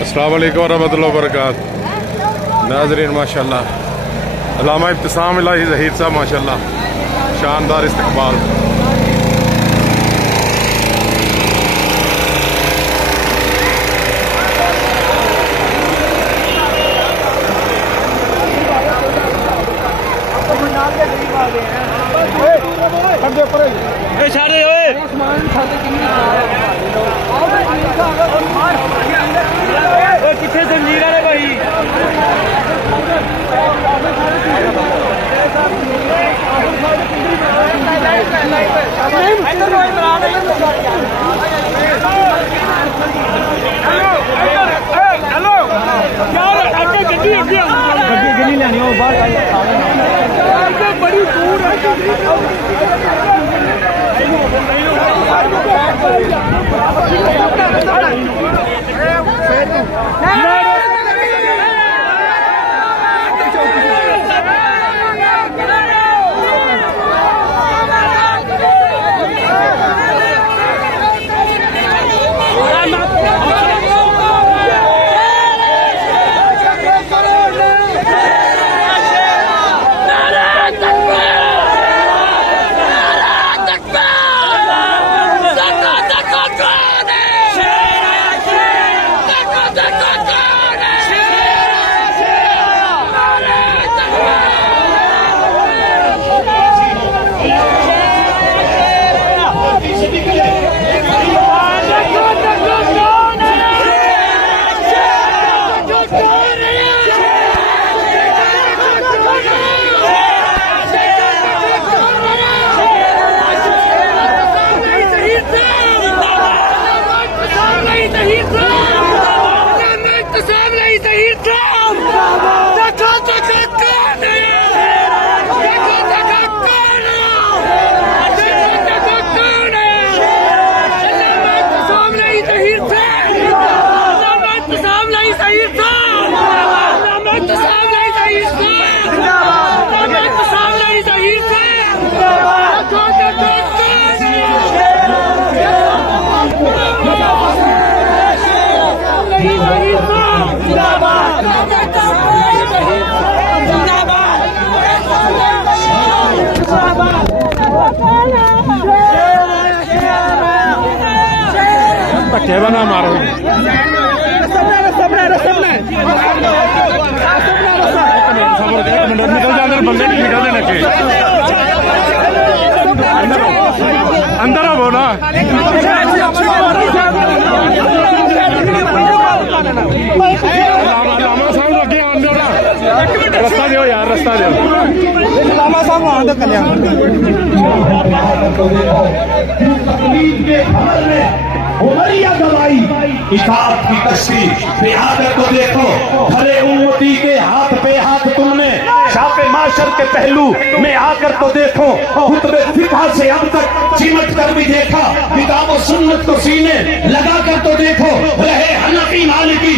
अस्सलाम वालेकुम रहमतुल्लाहि व बरकातहू। नाज़रीन माशाल्लाह अल्लामा इब्तिसाम इलाही ज़हीर साहब माशाल्लाह शानदार इस्तकबाल। किथे जंजीर है भाई हेलो यार आगे गड्डी लेनी हो बाहर बड़ी दूर ना मारो निकल जाते बंदे निकलने लगे अंदर आओ ना। रास्ता दो यार, रास्ता दो। लामा साहब वहां तक कल्याण उमरिया गवाई इताअत की कश्ती पे आकर तो देखो, भले उम्मती के हाथ पे हाथ तुमने शापे माशर के पहलू में आकर तो देखो, खुतबे फिक़ह से अब तक चिमट कर भी देखा, किताब और सुन्नत को सीने लगा कर तो देखो, रहे हनफी मालिकी